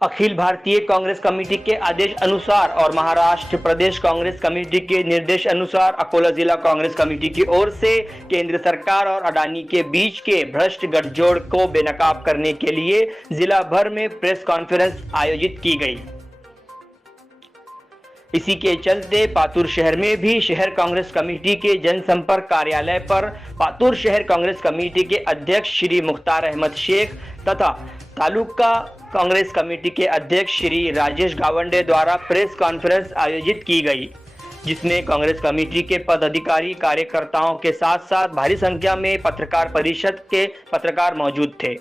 Akhil Bharatiya Congress committee के आदेश अनुसार और महाराष्ट्र प्रदेश कांग्रेस कमेटी के निर्देश अनुसार अकोला जिला कांग्रेस कमेटी की ओर से केंद्र सरकार और अडानी के बीच के भ्रष्ट गठजोड़ को बेनकाब करने के लिए जिला भर में प्रेस कॉन्फ्रेंस आयोजित की गई। इसी के चलते पातुर शहर में भी शहर कांग्रेस कमेटी के जनसंपर्क कार्यालय पर पातुर शहर कांग्रेस कमेटी के अध्यक्ष श्री मुख्तार अहमद शेख तथा तालुका कांग्रेस कमेटी के अध्यक्ष श्री राजेश गावंडे द्वारा प्रेस कॉन्फ्रेंस आयोजित की गई, जिसमें कांग्रेस कमेटी के पदाधिकारी कार्यकर्ताओं के साथ साथ भारी संख्या में पत्रकार परिषद के पत्रकार मौजूद थे।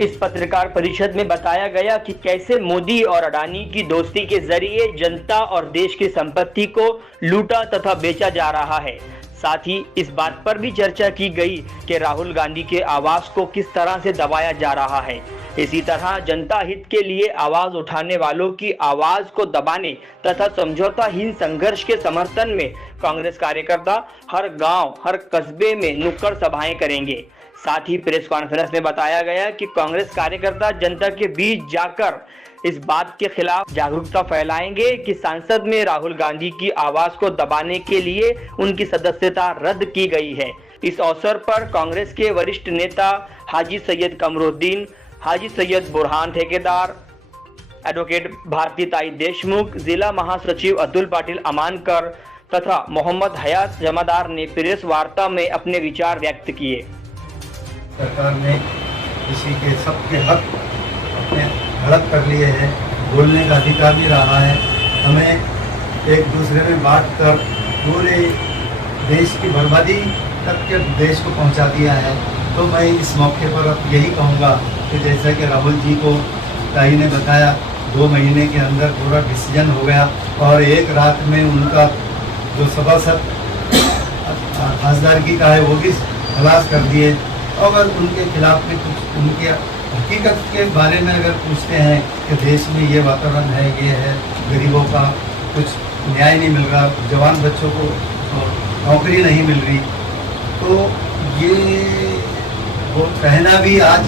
इस पत्रकार परिषद में बताया गया कि कैसे मोदी और अडानी की दोस्ती के जरिए जनता और देश की संपत्ति को लूटा तथा बेचा जा रहा है। साथ ही इस बात पर भी चर्चा की गई कि राहुल गांधी के आवाज को किस तरह से दबाया जा रहा है। इसी तरह जनता हित के लिए आवाज उठाने वालों की आवाज को दबाने तथा समझौताहीन संघर्ष के समर्थन में कांग्रेस कार्यकर्ता हर गांव, हर कस्बे में नुक्कड़ सभाएं करेंगे। साथ ही प्रेस कॉन्फ्रेंस में बताया गया कि कांग्रेस कार्यकर्ता जनता के बीच जाकर इस बात के खिलाफ जागरूकता फैलाएंगे कि संसद में राहुल गांधी की आवाज को दबाने के लिए उनकी सदस्यता रद्द की गई है। इस अवसर पर कांग्रेस के वरिष्ठ नेता हाजी सैयद कमरुद्दीन, हाजी सैयद बुरहान ठेकेदार, एडवोकेट भारती ताई देशमुख, जिला महासचिव अतुल पाटिल अमानकर तथा मोहम्मद हयात जमादार ने प्रेस वार्ता में अपने विचार व्यक्त किए। सरकार ने किसी के सबके हक अपने हड़प कर लिए हैं, बोलने का अधिकार भी रहा है। हमें एक दूसरे में बांट कर पूरे देश की बर्बादी तक के देश को पहुंचा दिया है। तो मैं इस मौके पर अब यही कहूँगा कि जैसा कि राहुल जी को ताई ने बताया, 2 महीने के अंदर पूरा डिसीजन हो गया और एक रात में उनका जो सभासद खासदारगी का है वो भी खलास कर दिए। अगर उनके खिलाफ में कुछ उनके हकीकत के बारे में अगर पूछते हैं कि देश में ये वातावरण है, ये है, गरीबों का कुछ न्याय नहीं मिल रहा, जवान बच्चों को नौकरी नहीं मिल रही, तो ये वो कहना भी आज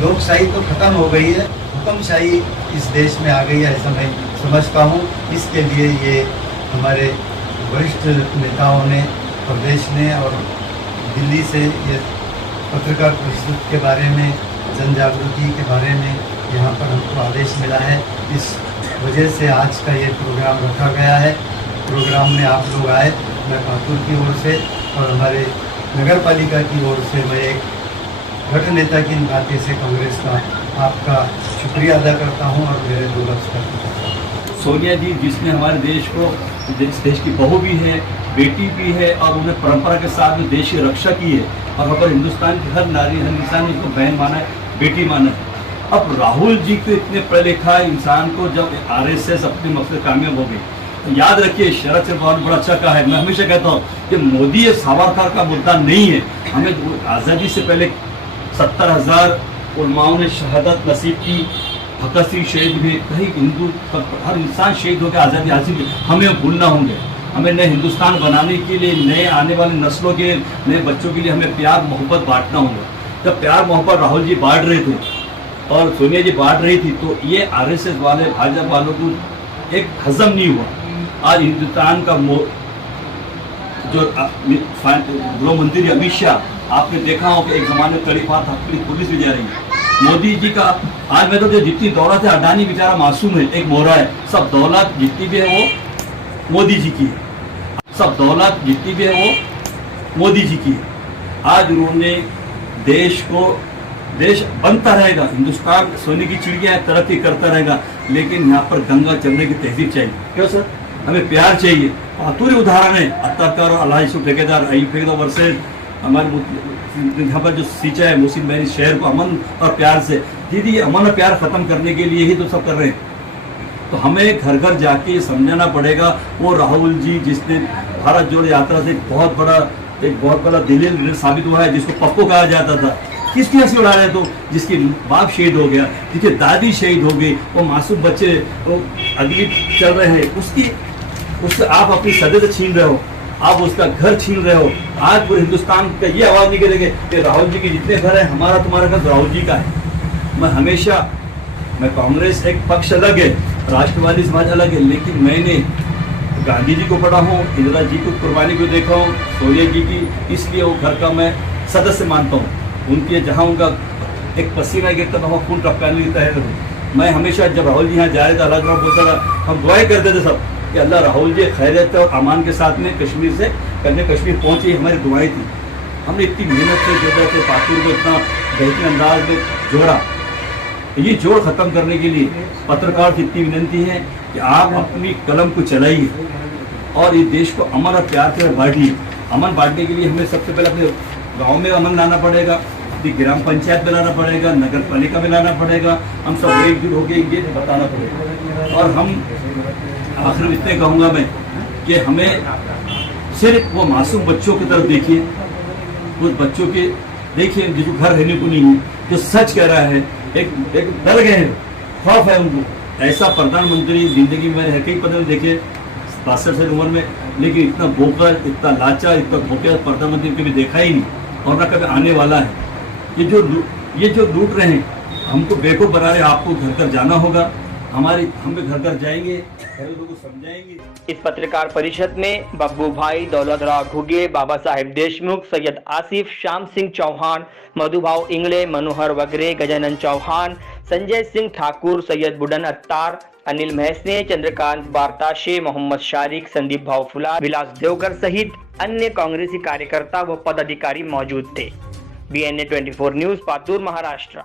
लोकशाही तो खत्म हो गई है, हुक्मशाही इस देश में आ गई है, ऐसा मैं समझता हूँ। इसके लिए ये हमारे वरिष्ठ नेताओं ने, प्रदेश ने और दिल्ली से ये पत्रकार परिषद के बारे में, जन जागृति के बारे में यहाँ पर हमको आदेश मिला है। इस वजह से आज का ये प्रोग्राम रखा गया है। प्रोग्राम में आप लोग आए, मैं पातुर की ओर से और हमारे नगर पालिका की ओर से मैं एक गठ नेता की नाते से कांग्रेस का आपका शुक्रिया अदा करता हूँ और मेरे 2 लफ्ज़ करता हूँ। सोनिया जी, जिसने हमारे देश को, देश की बहू भी है, बेटी भी है और उन्हें परंपरा के साथ में देश की रक्षा की है और हमारे हिंदुस्तान की हर नारी, हर इंसान ने इसको बहन माना है, बेटी माना है। अब राहुल जी के इतने पढ़े लिखा इंसान को जब आरएसएस अपने मकसद कामयाब हो गई, तो याद रखिए शरद से बहुत बड़ा अच्छा कहा है। मैं हमेशा कहता हूँ कि मोदी ये सावरकर का मुद्दा नहीं है। हमें आज़ादी से पहले 70,000 उलमाओं ने शहादत नसीब की, भगत सिंह शहीद हुए, कहीं हिंदू हर इंसान शहीद होकर आज़ादी हासिल की। हमें भूलना होंगे, हमें नए हिंदुस्तान बनाने के लिए, नए आने वाले नस्लों के, नए बच्चों के लिए हमें प्यार मोहब्बत बांटना होगा। जब प्यार मोहब्बत राहुल जी बांट रहे थे और सोनिया जी बांट रही थी, तो ये आरएसएस वाले, भाजपा वालों को एक हजम नहीं हुआ। आज हिंदुस्तान का जो गृह मंत्री अमित शाह, आपने देखा हो कि एक जमाने में तड़ीपार था, पुलिस भी जा रही है। मोदी जी का आज मैं तो जितनी दौलत है, अडानी बेचारा मासूम है, एक मोहरा है, सब दौलत जितनी भी है वो मोदी जी की है, सब दौलत जितनी भी है वो मोदी जी की है। आज उन्होंने देश को, देश बनता रहेगा, हिंदुस्तान सोने की चिड़िया है, तरक्की करता रहेगा, लेकिन यहाँ पर गंगा चलने की तहजीब चाहिए। क्यों सर? हमें प्यार चाहिए। पातुर उदाहरण है, अत्ताकर और अल्लाह ठेकेदार ठेकेदार वर्सेज हमारे यहाँ पर जो सींचा है मुस्लिम बहनी शहर को अमन और प्यार से। दीदी, ये अमन और प्यार खत्म करने के लिए ही तो सब कर रहे हैं। तो हमें घर घर जाके समझाना पड़ेगा। वो राहुल जी जिसने भारत जोड़ो यात्रा से एक बहुत बड़ा दलील साबित हुआ है, जिसको पप्पू कहा जाता था, किसकी हंसी उड़ा रहे? तो जिसकी बाप शहीद हो गया, जिसकी दादी शहीद हो गई, वो मासूम बच्चे वो अगली चल रहे हैं, उससे आप अपनी सदस्य छीन रहे हो, आप उसका घर छीन रहे हो। आज पूरे हिंदुस्तान का ये आवाज निकलेगी कि राहुल जी के जितने घर हैं, हमारा तुम्हारा घर राहुल जी का है। मैं हमेशा मैं कांग्रेस एक पक्ष अलग है, राष्ट्रवादी समाज अलग है, लेकिन मैंने गांधी जी को पढ़ा हूँ, इंदिरा जी को कुर्बानी को देखा हूँ, सोनिया जी की, इसलिए वो घर का मैं सदस्य मानता हूँ। उनके जहाँ उनका एक पसीना गिरता था वहाँ खून टपकाने लगता है। मैं हमेशा जब राहुल जी यहाँ जा रहे थे, अल्लाह ताला बोलता था, हम दुआएं करते थे सब कि अल्लाह राहुल जी खैरियत और अमान के साथ में कश्मीर से कश्मीर पहुँची, हमारी दुआएं थी। हमने इतनी मेहनत से जोड़ा थे, पातुर को इतना बेहतरीन अंदाज में जोड़ा। ये जोड़ खत्म करने के लिए पत्रकार से इतनी विनती है कि आप अपनी कलम को चलाइए और इस देश को अमन और प्यार से बांटिए। अमन बांटने के लिए हमें सबसे पहले अपने गांव में अमन लाना पड़ेगा, ग्राम पंचायत में लाना पड़ेगा, नगर पालिका में लाना पड़ेगा। हम सब एकजुट होकर ये बताना पड़ेगा। और हम आखिर में इतने कहूँगा मैं कि हमें सिर्फ वो मासूम बच्चों की तरफ देखिए, उस बच्चों के देखिए जिसको घर रहने को नहीं है, जो सच कह रहा है, एक डर गए हैं, खौफ है उनको। ऐसा प्रधानमंत्री जिंदगी में मैंने कई पद देखे 62 साल उम्र में, लेकिन इतना बोकर, इतना लाचार, इतना धोखे प्रधानमंत्री कभी देखा ही नहीं और ना कभी आने वाला है। ये जो लूट रहे हैं, हमको बेवकूफ बना रहे हैं। आपको घर घर जाना होगा, हम घर घर जाएंगे, लोगों को समझाएंगे। इस पत्रकार परिषद में बब्बू भाई, दौलत राव घुगे, बाबा साहेब देशमुख, सैयद आसिफ, श्याम सिंह चौहान, मधुभाव इंगले, मनोहर वगरे, गजानन चौहान, संजय सिंह ठाकुर, सैयद बुडन अत्तार, अनिल महसने, चंद्रकांत बारताशे, मोहम्मद शारिक, संदीप भावफुला, विलास देवकर सहित अन्य कांग्रेसी कार्यकर्ता व पदाधिकारी मौजूद थे। BNA 24 news, Patur, Maharashtra.